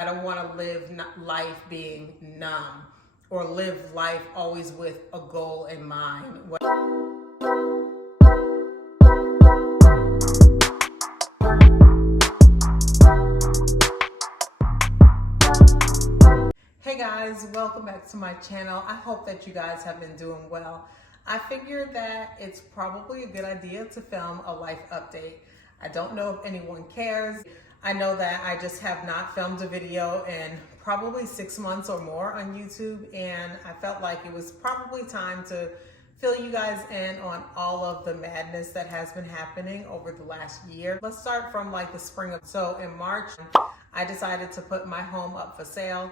I don't want to live life being numb or live life always with a goal in mind. Hey guys, welcome back to my channel. I hope that you guys have been doing well. I figured that it's probably a good idea to film a life update. I don't know if anyone cares. I know that I just have not filmed a video in probably 6 months or more on YouTube, and I felt like it was probably time to fill you guys in on all of the madness that has been happening over the last year. Let's start from like the spring of, so in March, I decided to put my home up for sale.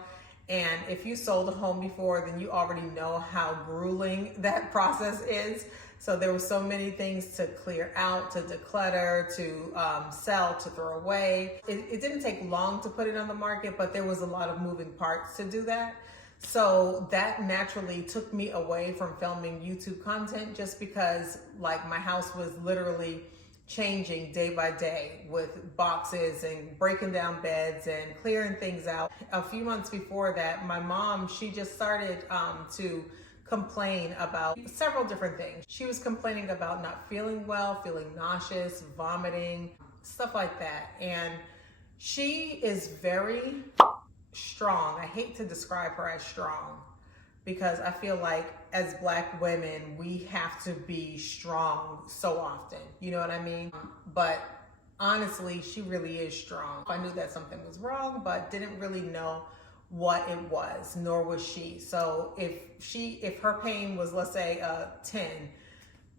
And if you sold a home before, then you already know how grueling that process is. So there were so many things to clear out, to declutter, to sell, to throw away. It didn't take long to put it on the market, but there was a lot of moving parts to do that. So that naturally took me away from filming YouTube content, just because like my house was literally changing day by day with boxes and breaking down beds and clearing things out. A few months before that, my mom, she just started to complain about several different things. She was complaining about not feeling well, feeling nauseous, vomiting, stuff like that. And she is very strong. I hate to describe her as strong, because I feel like as Black women, we have to be strong so often. You know what I mean? But honestly, she really is strong. I knew that something was wrong, but didn't really know what it was, nor was she. So if her pain was, let's say, 10,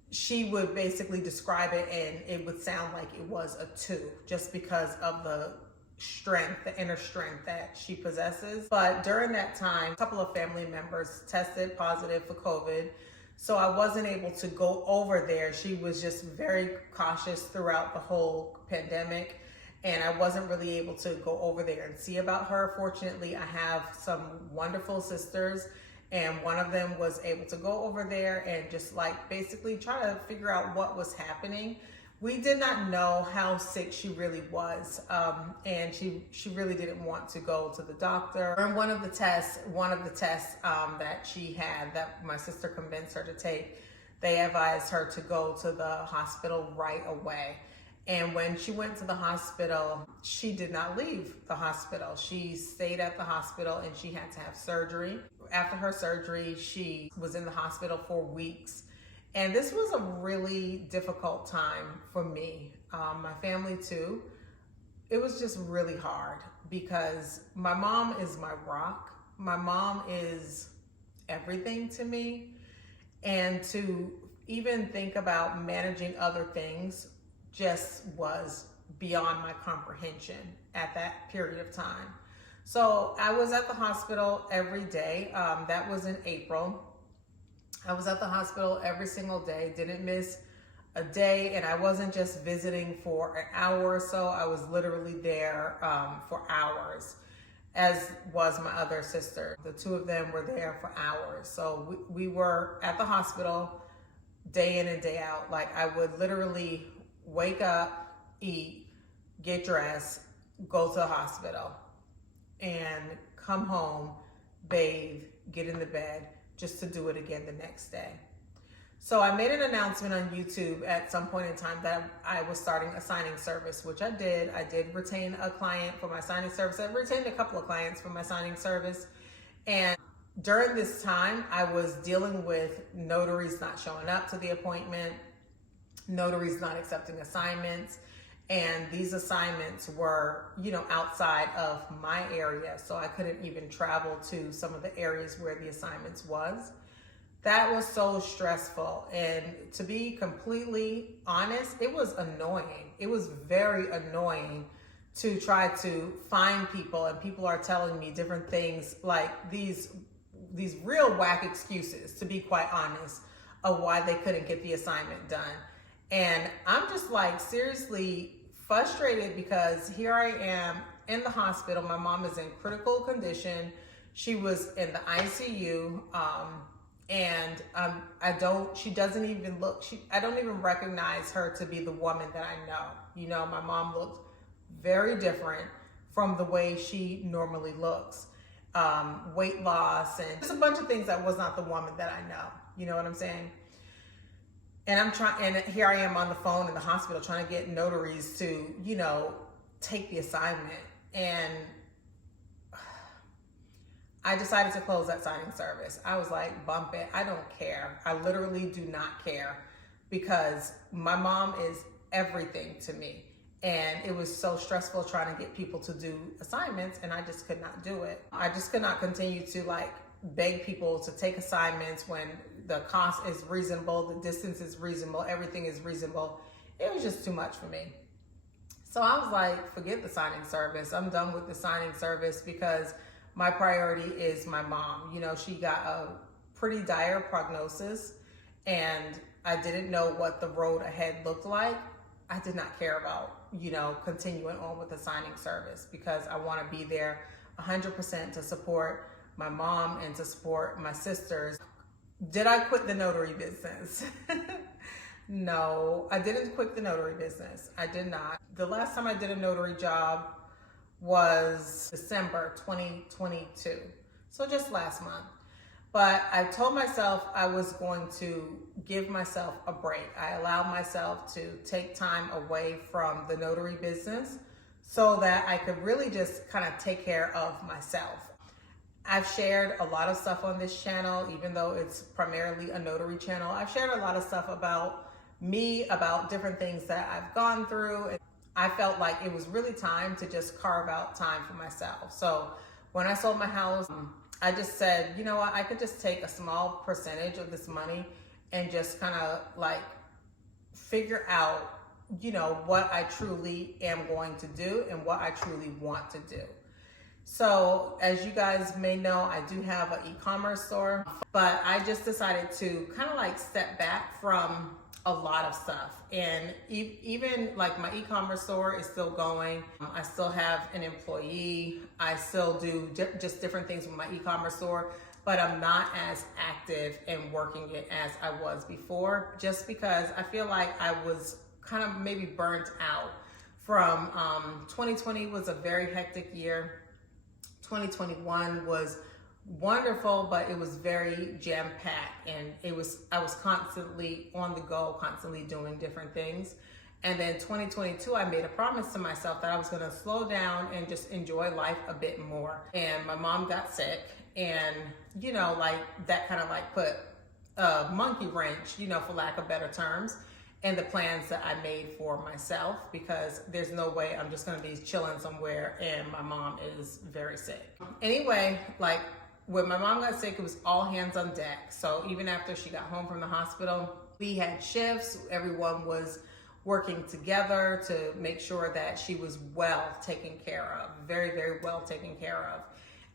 she would basically describe it and it would sound like it was a 2, just because of the strength, the inner strength that she possesses. But during that time, a couple of family members tested positive for COVID. So I wasn't able to go over there. She was just very cautious throughout the whole pandemic, and I wasn't really able to go over there and see about her. Fortunately, I have some wonderful sisters, and one of them was able to go over there and just like basically try to figure out what was happening. We did not know how sick she really was, and she really didn't want to go to the doctor. And one of the tests that she had, that my sister convinced her to take, they advised her to go to the hospital right away. And when she went to the hospital, she did not leave the hospital. She stayed at the hospital and she had to have surgery. After her surgery, she was in the hospital for weeks. And this was a really difficult time for me, my family too. It was just really hard because my mom is my rock. My mom is everything to me. And to even think about managing other things just was beyond my comprehension at that period of time. So I was at the hospital every day. That was in April. I was at the hospital every single day, didn't miss a day, and I wasn't just visiting for an hour or so. I was literally there for hours, as was my other sister. The two of them were there for hours. So we were at the hospital day in and day out. Like I would literally wake up, eat, get dressed, go to the hospital, and come home, bathe, get in the bed, just to do it again the next day. So I made an announcement on YouTube at some point in time that I was starting a signing service, which I did. I did retain a client for my signing service. I retained a couple of clients for my signing service. And during this time, I was dealing with notaries not showing up to the appointment, notaries not accepting assignments. And these assignments were, outside of my area. So I couldn't even travel to some of the areas where the assignments was. That was so stressful. And to be completely honest, it was annoying. It was very annoying to try to find people, and people are telling me different things, like these real whack excuses, to be quite honest, of why they couldn't get the assignment done. And I'm just like seriously frustrated, because here I am in the hospital. My mom is in critical condition. She was in the ICU, and I don't even recognize her to be the woman that I know. My mom looked very different from the way she normally looks. Weight loss and just a bunch of things that was not the woman that I know. You know what I'm saying? And and here I am on the phone in the hospital trying to get notaries to, you know, take the assignment. And I decided to close that signing service. I was like, bump it. I don't care. I literally do not care, because my mom is everything to me. And it was so stressful trying to get people to do assignments, and I just could not do it. I just could not continue to like beg people to take assignments when the cost is reasonable, the distance is reasonable, everything is reasonable. It was just too much for me. So I was like, forget the signing service. I'm done with the signing service, because my priority is my mom. You know, she got a pretty dire prognosis, and I didn't know what the road ahead looked like. I did not care about, you know, continuing on with the signing service, because I want to be there 100% to support my mom and to support my sisters. Did I quit the notary business? No, I didn't quit the notary business. I did not. The last time I did a notary job was December 2022. So just last month. But I told myself I was going to give myself a break. I allowed myself to take time away from the notary business so that I could really just kind of take care of myself. I've shared a lot of stuff on this channel, even though it's primarily a notary channel. I've shared a lot of stuff about me, about different things that I've gone through. I felt like it was really time to just carve out time for myself. So when I sold my house, I just said, you know what, I could just take a small percentage of this money and just kind of like figure out, you know, what I truly am going to do and what I truly want to do. So as you guys may know, I do have an e-commerce store, but I just decided to kind of like step back from a lot of stuff. And even like my e-commerce store is still going. I still have an employee. I still do just different things with my e-commerce store, but I'm not as active in working it as I was before, just because I feel like I was kind of maybe burnt out from 2020 was a very hectic year. 2021 was wonderful, but it was very jam-packed, and I was constantly on the go, constantly doing different things. And then 2022, I made a promise to myself that I was going to slow down and just enjoy life a bit more. And my mom got sick, and you know, like that kind of like put a monkey wrench, you know, for lack of better terms, and the plans that I made for myself, because there's no way I'm just gonna be chilling somewhere and my mom is very sick. Anyway, like when my mom got sick, it was all hands on deck. So even after she got home from the hospital, we had shifts, everyone was working together to make sure that she was well taken care of, very, very well taken care of.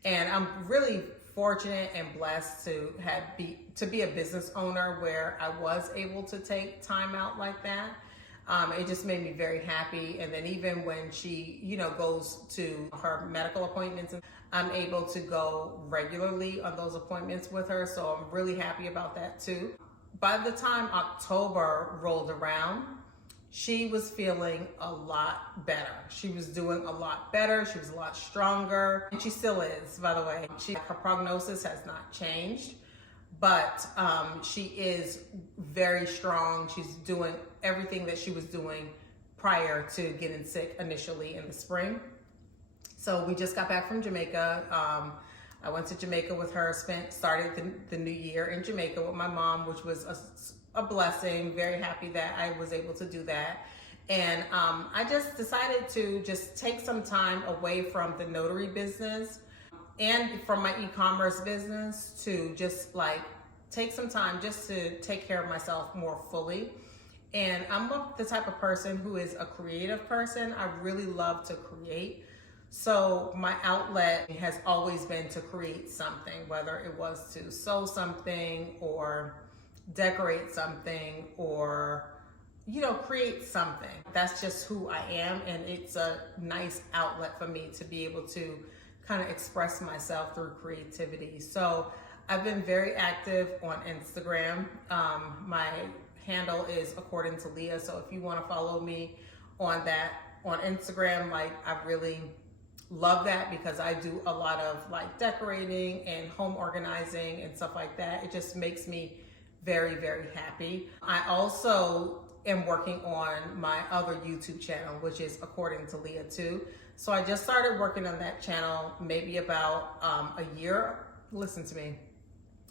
And I'm really fortunate and blessed to be a business owner where I was able to take time out like that. It just made me very happy. And then even when she, you know, goes to her medical appointments, I'm able to go regularly on those appointments with her. So I'm really happy about that too. By the time October rolled around, she was feeling a lot better. She was doing a lot better. She was a lot stronger. And she still is, by the way. Her prognosis has not changed, but she is very strong. She's doing everything that she was doing prior to getting sick initially in the spring. So we just got back from Jamaica. I went to Jamaica with her, started the new year in Jamaica with my mom, which was a blessing. Very happy that I was able to do that. And I just decided to just take some time away from the notary business and from my e-commerce business to just like take some time just to take care of myself more fully. And I'm the type of person who is a creative person. I really love to create. So my outlet has always been to create something, whether it was to sew something or decorate something or, you know, create something. That's just who I am, and it's a nice outlet for me to be able to kind of express myself through creativity. So I've been very active on Instagram. My handle is according to Leah. So if you want to follow me on that on Instagram, like I really love that because I do a lot of like decorating and home organizing and stuff like that. It just makes me very, very happy. I also am working on my other YouTube channel, which is According to Leah too. So I just started working on that channel maybe about a year, listen to me,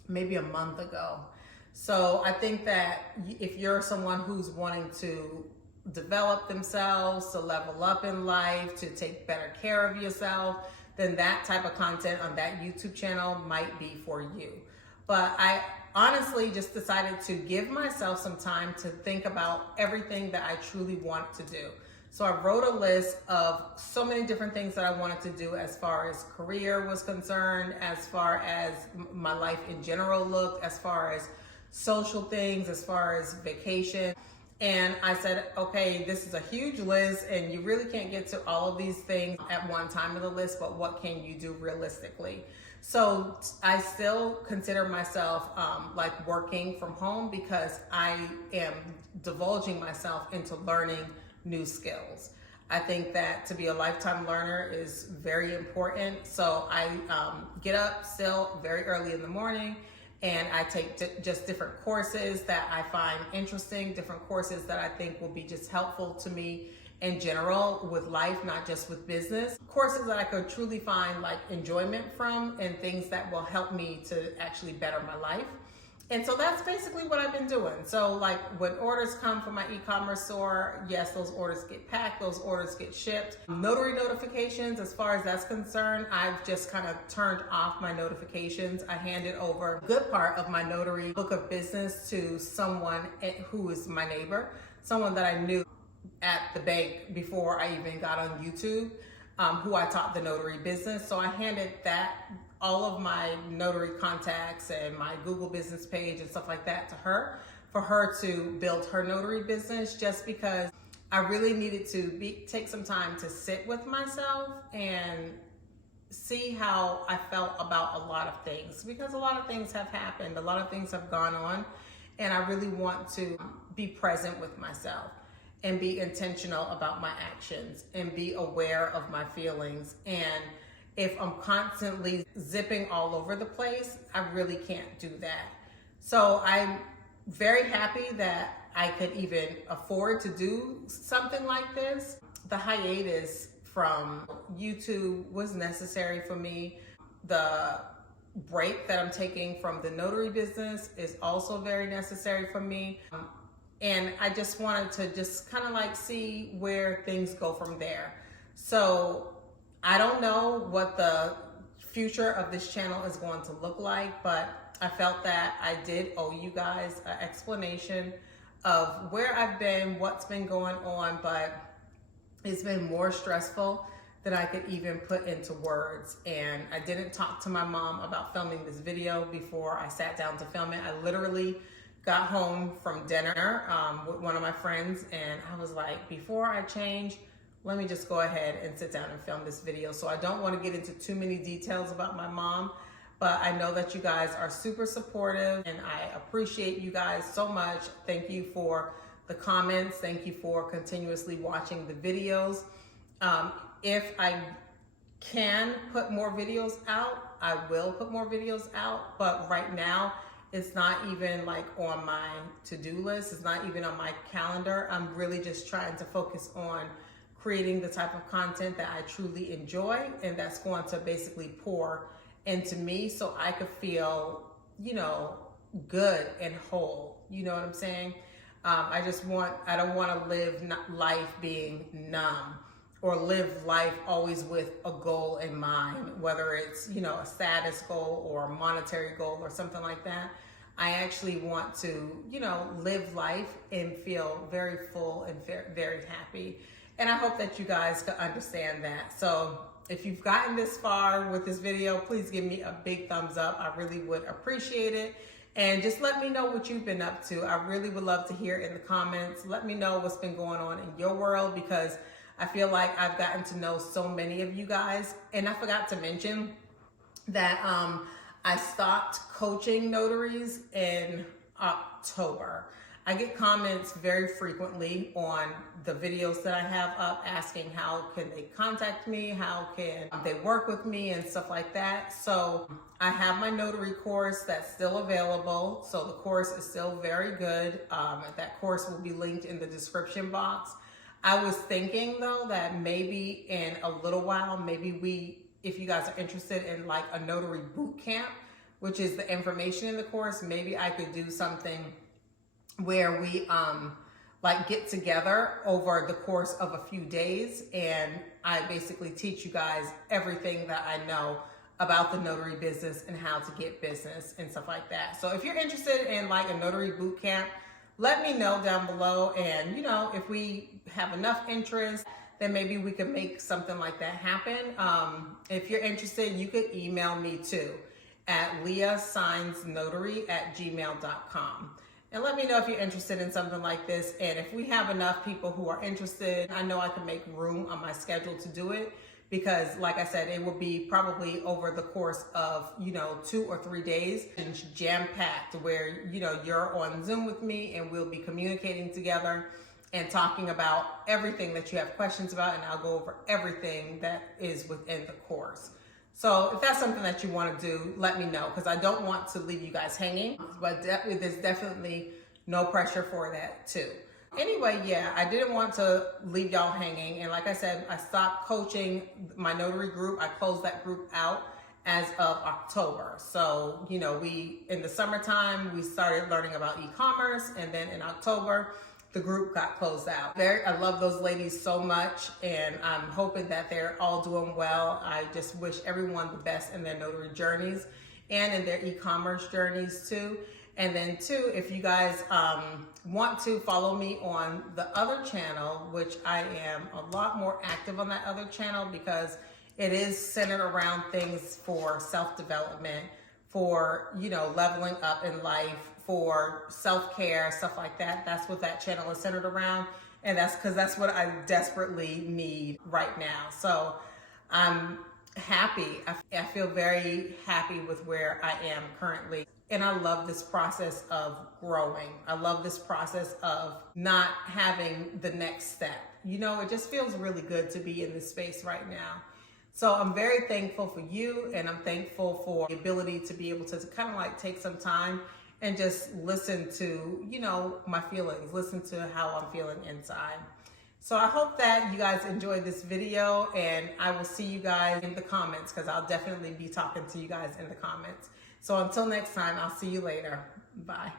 maybe a month ago. So I think that if you're someone who's wanting to develop themselves, to level up in life, to take better care of yourself, then that type of content on that YouTube channel might be for you. But I honestly just decided to give myself some time to think about everything that I truly want to do. So I wrote a list of so many different things that I wanted to do as far as career was concerned, as far as my life in general looked, as far as social things, as far as vacation. And I said, okay, this is a huge list and you really can't get to all of these things at one time in the list, but what can you do realistically? So I still consider myself like working from home because I am divulging myself into learning new skills. I think that to be a lifetime learner is very important. So I get up still very early in the morning and I take just different courses that I find interesting, different courses that I think will be just helpful to me in general with life, not just with business. Courses that I could truly find like enjoyment from and things that will help me to actually better my life. And so that's basically what I've been doing. So like when orders come from my e-commerce store, yes, those orders get packed, those orders get shipped. Notary notifications, as far as that's concerned, I've just kind of turned off my notifications. I handed over a good part of my notary book of business to someone who is my neighbor, someone that I knew at the bank before I even got on YouTube, who I taught the notary business. So I handed that, all of my notary contacts and my Google business page and stuff like that to her, for her to build her notary business, just because I really needed to take some time to sit with myself and see how I felt about a lot of things, because a lot of things have happened, a lot of things have gone on, and I really want to be present with myself and be intentional about my actions and be aware of my feelings. And if I'm constantly zipping all over the place, I really can't do that. So I'm very happy that I could even afford to do something like this. The hiatus from YouTube was necessary for me. The break that I'm taking from the notary business is also very necessary for me. And I just wanted to just kind of like see where things go from there. So I don't know what the future of this channel is going to look like, but I felt that I did owe you guys an explanation of where I've been, what's been going on, but it's been more stressful than I could even put into words. And I didn't talk to my mom about filming this video before I sat down to film it. I literally got home from dinner with one of my friends, and I was like, before I change, let me just go ahead and sit down and film this video. So I don't want to get into too many details about my mom, but I know that you guys are super supportive and I appreciate you guys so much. Thank you for the comments. Thank you for continuously watching the videos. If I can put more videos out, I will put more videos out, but right now it's not even like on my to-do list. It's not even on my calendar. I'm really just trying to focus on creating the type of content that I truly enjoy and that's going to basically pour into me so I could feel, you know, good and whole. You know what I'm saying? I don't want to live life being numb or live life always with a goal in mind, whether it's, you know, a status goal or a monetary goal or something like that. I actually want to, you know, live life and feel very full and very happy. And I hope that you guys can understand that. So if you've gotten this far with this video, please give me a big thumbs up. I really would appreciate it. And just let me know what you've been up to. I really would love to hear in the comments. Let me know what's been going on in your world, because I feel like I've gotten to know so many of you guys. And I forgot to mention that I stopped coaching notaries in October. I get comments very frequently on the videos that I have up asking how can they contact me, how can they work with me and stuff like that. So I have my notary course that's still available. So the course is still very good. That course will be linked in the description box. I was thinking though that maybe in a little while, if you guys are interested in like a notary boot camp, which is the information in the course, maybe I could do something where we like get together over the course of a few days, and I basically teach you guys everything that I know about the notary business and how to get business and stuff like that. So if you're interested in like a notary boot camp, let me know down below, and if we have enough interest, then maybe we can make something like that happen. If you're interested, you could email me too at leahsignsnotary@gmail.com. And let me know if you're interested in something like this. And if we have enough people who are interested, I know I can make room on my schedule to do it, because like I said, it will be probably over the course of, 2 or 3 days, and jam-packed, where, you're on Zoom with me and we'll be communicating together and talking about everything that you have questions about, and I'll go over everything that is within the course. So if that's something that you want to do, let me know, because I don't want to leave you guys hanging, but there's definitely no pressure for that too. Anyway, yeah, I didn't want to leave y'all hanging. And like I said, I stopped coaching my notary group. I closed that group out as of October. So, in the summertime, we started learning about e-commerce, and then in October, the group got closed out. I love those ladies so much, and I'm hoping that they're all doing well. I just wish everyone the best in their notary journeys and in their e-commerce journeys too. And then too, if you guys want to follow me on the other channel, which I am a lot more active on that other channel, because it is centered around things for self-development, for, leveling up in life, for self-care, stuff like that. That's what that channel is centered around. And that's because that's what I desperately need right now. So I'm happy. I feel very happy with where I am currently. And I love this process of growing. I love this process of not having the next step. It just feels really good to be in this space right now. So I'm very thankful for you, and I'm thankful for the ability to be able to kind of like take some time and just listen to, my feelings, listen to how I'm feeling inside. So I hope that you guys enjoyed this video, and I will see you guys in the comments, because I'll definitely be talking to you guys in the comments. So until next time, I'll see you later. Bye.